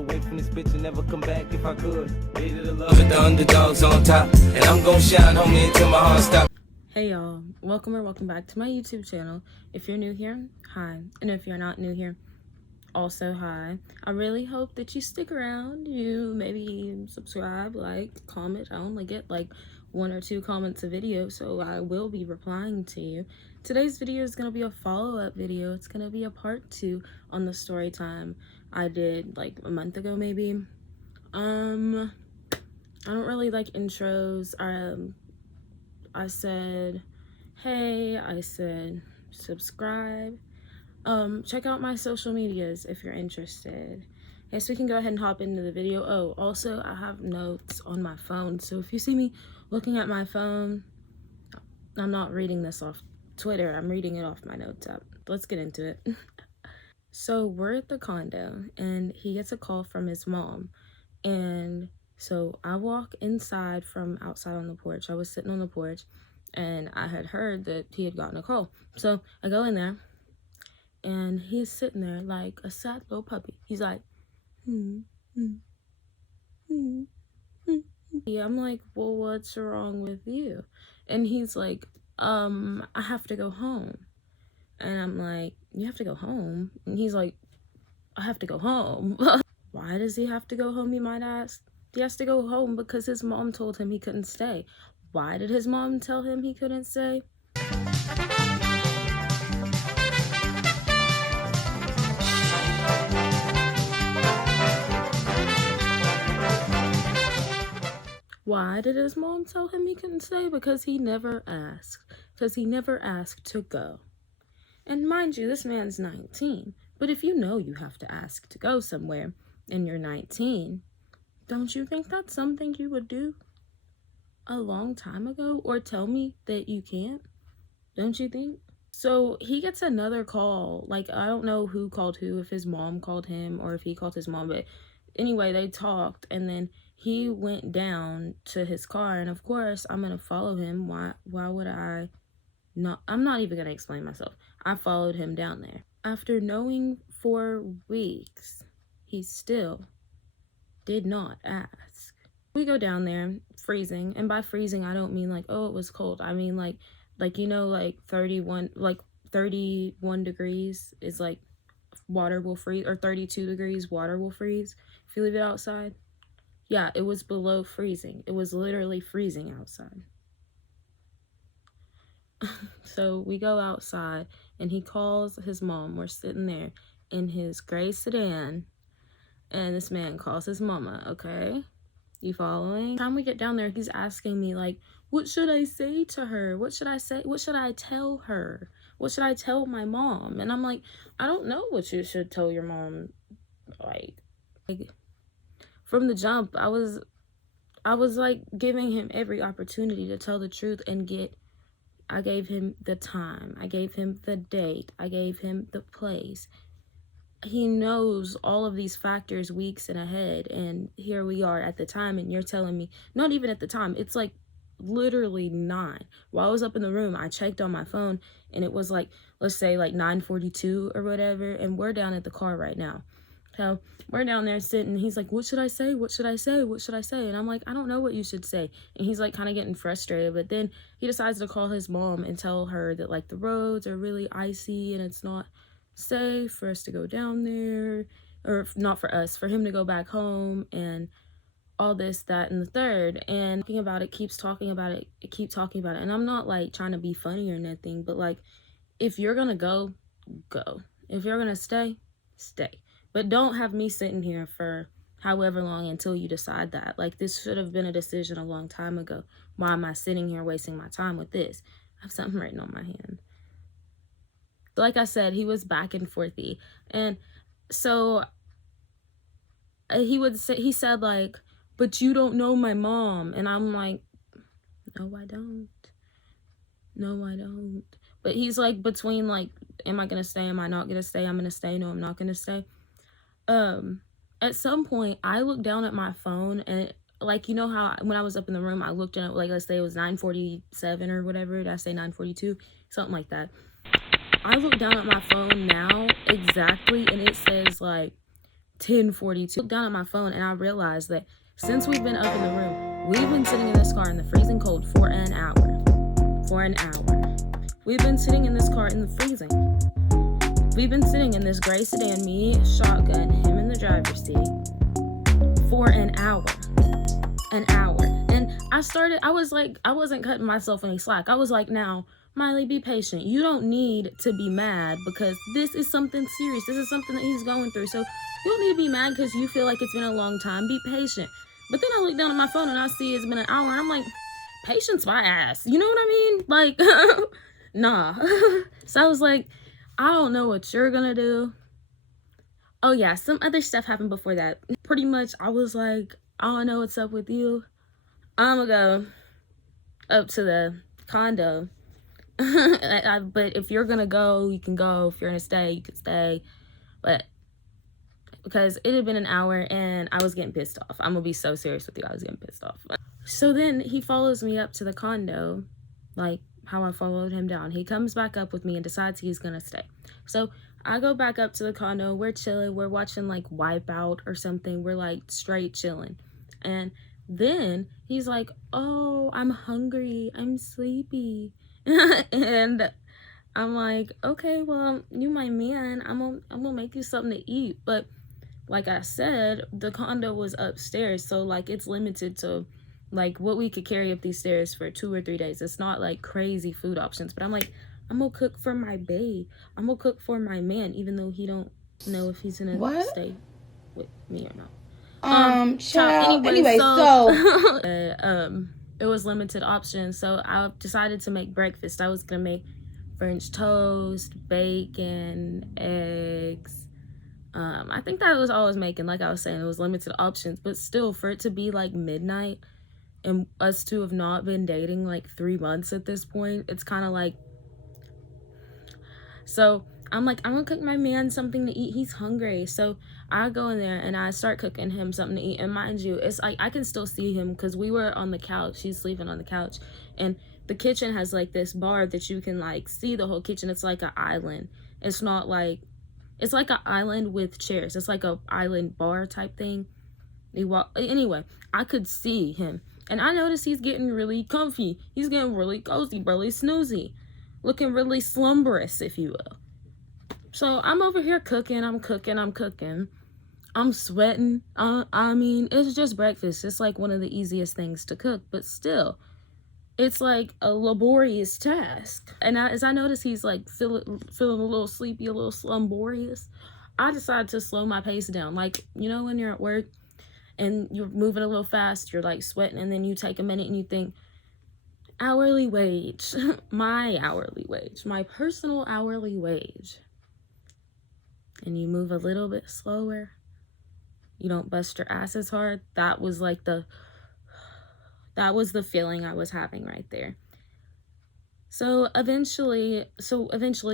away from this bitch and never come back if I could. Hated the love with the underdogs on top, and I'm gonna shine, homie, until my heart stops. Hey y'all, welcome back to my YouTube channel. If you're new here, hi, and if you're not new here, also hi. I really hope that you stick around, you maybe subscribe, like, comment. I only get like 1 or 2 comments a video, so I will be replying to you. Today's video is going to be a follow-up video. It's going to be a part 2 on the story time I did like a month ago maybe. I don't really like intros. I said hey, I said subscribe, check out my social medias if you're interested. Okay, so we can go ahead and hop into the video. Oh, also I have notes on my phone, so if you see me looking at my phone, I'm not reading this off Twitter, I'm reading it off my notes app. Let's get into it. So we're at the condo and he gets a call from his mom, and so I walk inside from outside on the porch. I was sitting on the porch and I had heard that he had gotten a call. So I go in there and he's sitting there like a sad little puppy. He's like, Yeah, I'm like, well, what's wrong with you? And he's like, I have to go home. And I'm like, you have to go home? And he's like, I have to go home. Why does he have to go home, you might ask? He has to go home because his mom told him he couldn't stay. Why did his mom tell him he couldn't stay? Why did his mom tell him he couldn't stay? Because he never asked. Because he never asked to go. And mind you, this man's 19. But if you know you have to ask to go somewhere and you're 19, don't you think that's something you would do a long time ago? Or tell me that you can't? Don't you think? So he gets another call. Like, I don't know who called who, if his mom called him or if he called his mom. But anyway, they talked and then he went down to his car. And of course, I'm going to follow him. Why would I not? I'm not even going to explain myself. I followed him down there. After knowing for weeks, he still did not ask. We go down there, freezing, and by freezing I don't mean like, oh, it was cold. I mean like you know, like 31 degrees is like water will freeze, or 32 degrees water will freeze if you leave it outside. Yeah, it was below freezing. It was literally freezing outside. So we go outside and he calls his mom. We're sitting there in his gray sedan and this man calls his mama. Okay, you following? Time we get down there, he's asking me like, what should I say to her? What should I say? What should I tell her? What should I tell my mom? And I'm like, I don't know what you should tell your mom. Like from the jump, I was like giving him every opportunity to tell the truth and I gave him the time, I gave him the date, I gave him the place. He knows all of these factors weeks in ahead, and here we are at the time, and you're telling me, not even at the time, it's like literally 9. While I was up in the room, I checked on my phone, and it was like, let's say like 9:42 or whatever, and we're down at the car right now. So we're down there sitting, he's like, what should I say? What should I say? What should I say? And I'm like, I don't know what you should say. And he's like kind of getting frustrated, but then he decides to call his mom and tell her that like the roads are really icy and it's not safe for us to go down there, or not for us, for him to go back home, and all this, that, and the third. And talking about it, keeps talking about it, keep talking about it. And I'm not like trying to be funny or nothing, but like, if you're gonna go, go. If you're gonna stay, stay. But don't have me sitting here for however long until you decide that. Like, this should have been a decision a long time ago. Why am I sitting here wasting my time with this? I have something written on my hand. Like I said, he was back and forthy. And so he said like, but you don't know my mom. And I'm like, no, I don't. No, I don't. But he's like between like, am I gonna stay? Am I not gonna stay? I'm gonna stay. No, I'm not gonna stay. At some point I looked down at my phone, and like, you know how when I was up in the room I looked at it, like, let's say it was 9:47 or whatever. Did I say 9:42? Something like that. I look down at my phone now exactly, and it says like 10:42. I looked down at my phone and I realized that since we've been up in the room, we've been sitting in this car in the freezing cold for an hour. For an hour. We've been sitting in this car in the freezing. We've been sitting in this gray sedan, me, shotgun, him in the driver's seat, for an hour. An hour. And I wasn't cutting myself any slack. I was like, now, Miley, be patient. You don't need to be mad because this is something serious. This is something that he's going through. So you don't need to be mad because you feel like it's been a long time. Be patient. But then I look down at my phone and I see it's been an hour and I'm like, patience my ass. You know what I mean? Like, nah. So I was like, I don't know what you're gonna do. Oh yeah, some other stuff happened before that. Pretty much, I was like, I don't know what's up with you. I'm gonna go up to the condo. But if you're gonna go, you can go. If you're gonna stay, you can stay. But because it had been an hour and I was getting pissed off. I'm gonna be so serious with you. I was getting pissed off. So then he follows me up to the condo, like how I followed him down. He comes back up with me and decides he's gonna stay. So I go back up to the condo. We're chilling. We're watching like Wipeout or something. We're like straight chilling. And then he's like, oh, I'm hungry. I'm sleepy. And I'm like, okay, well, you my man. I'm gonna make you something to eat. But like I said, the condo was upstairs. So like it's limited to like what we could carry up these stairs for 2 or 3 days. It's not like crazy food options. But I'm like, I'm gonna cook for my bae. I'm gonna cook for my man, even though he don't know if he's gonna stay with me or not. Anyway, so it was limited options, so I decided to make breakfast. I was gonna make French toast, bacon, eggs. I think that was all I was making. Like I was saying, it was limited options, but still, for it to be like midnight and us two have not been dating like 3 months at this point, it's kind of like. So I'm like, I'm gonna cook my man something to eat. He's hungry. So I go in there and I start cooking him something to eat. And mind you, it's like I can still see him because we were on the couch. He's sleeping on the couch. And the kitchen has like this bar that you can like see the whole kitchen. It's like an island. It's not like, it's like an island with chairs. It's like a island bar type thing. Anyway, I could see him. And I noticed he's getting really comfy. He's getting really cozy, really snoozy. Looking really slumberous, if you will. So I'm over here cooking. I'm sweating. I mean, it's just breakfast. It's like one of the easiest things to cook, but still, it's like a laborious task. And as I notice he's like feeling a little sleepy, a little slumberous, I decide to slow my pace down. Like, you know, when you're at work and you're moving a little fast, you're like sweating, and then you take a minute and you think, hourly wage, my hourly wage, my personal hourly wage. And you move a little bit slower. You don't bust your ass as hard. That was the feeling I was having right there. So eventually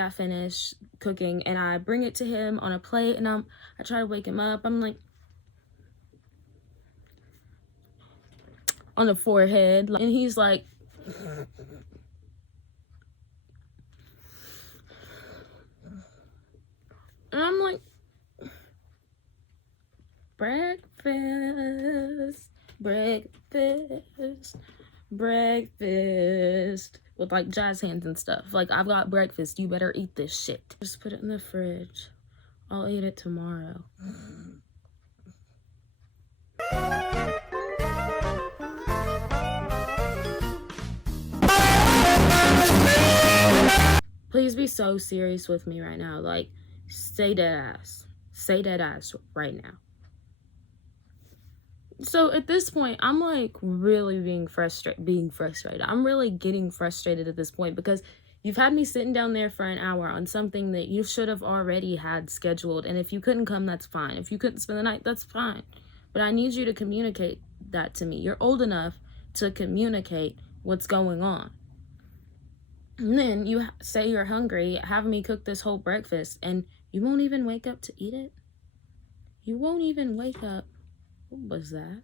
I finish cooking and I bring it to him on a plate and I try to wake him up. I'm like, on the forehead, and he's like, and I'm like, breakfast, with like jazz hands and stuff. Like, I've got breakfast, you better eat this shit. Just put it in the fridge. I'll eat it tomorrow. Please be so serious with me right now. Like, say dead ass. Say dead ass right now. So at this point, I'm like really being frustrated. I'm really getting frustrated at this point because you've had me sitting down there for an hour on something that you should have already had scheduled. And if you couldn't come, that's fine. If you couldn't spend the night, that's fine. But I need you to communicate that to me. You're old enough to communicate what's going on. And then you say you're hungry, have me cook this whole breakfast, and you won't even wake up to eat it? You won't even wake up. What was that?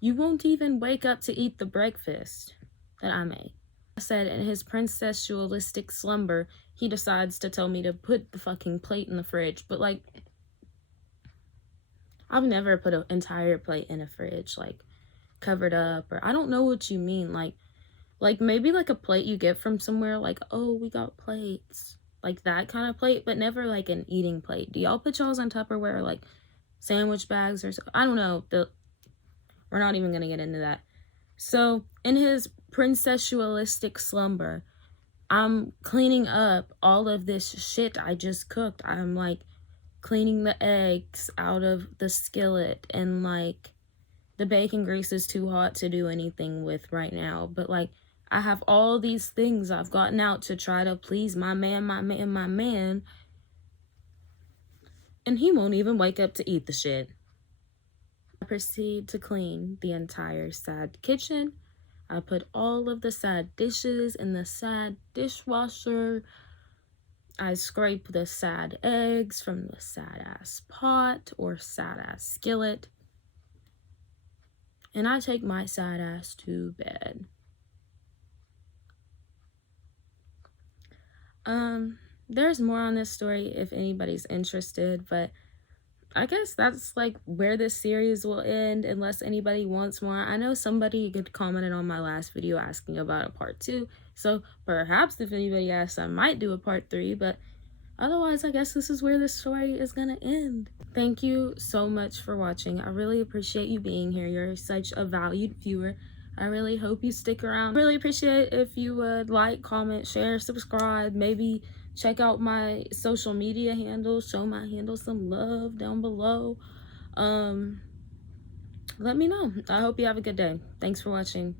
You won't even wake up to eat the breakfast that I made. I said in his princessualistic slumber, he decides to tell me to put the fucking plate in the fridge. But like, I've never put an entire plate in a fridge, like covered up, or I don't know what you mean. Like maybe like a plate you get from somewhere, like, oh, we got plates, like that kind of plate, but never like an eating plate. Do y'all put y'all's on Tupperware, like sandwich bags or I don't know. We're not even gonna get into that. So in his princessualistic slumber, I'm cleaning up all of this shit I just cooked. I'm like cleaning the eggs out of the skillet, and like the bacon grease is too hot to do anything with right now, but like I have all these things I've gotten out to try to please my man, and he won't even wake up to eat the shit. I proceed to clean the entire sad kitchen. I put all of the sad dishes in the sad dishwasher. I scrape the sad eggs from the sad ass pot or sad ass skillet. And I take my sad ass to bed. There's more on this story if anybody's interested, but I guess that's like where this series will end unless anybody wants more. I know somebody had commented on my last video asking about a part 2, so perhaps if anybody asks, I might do a part 3, but otherwise I guess this is where this story is gonna end. Thank you so much for watching. I really appreciate you being here. You're such a valued viewer. I really hope you stick around. Really appreciate if you would like, comment, share, subscribe, maybe check out my social media handles, show my handle some love down below. Let me know. I hope you have a good day. Thanks for watching.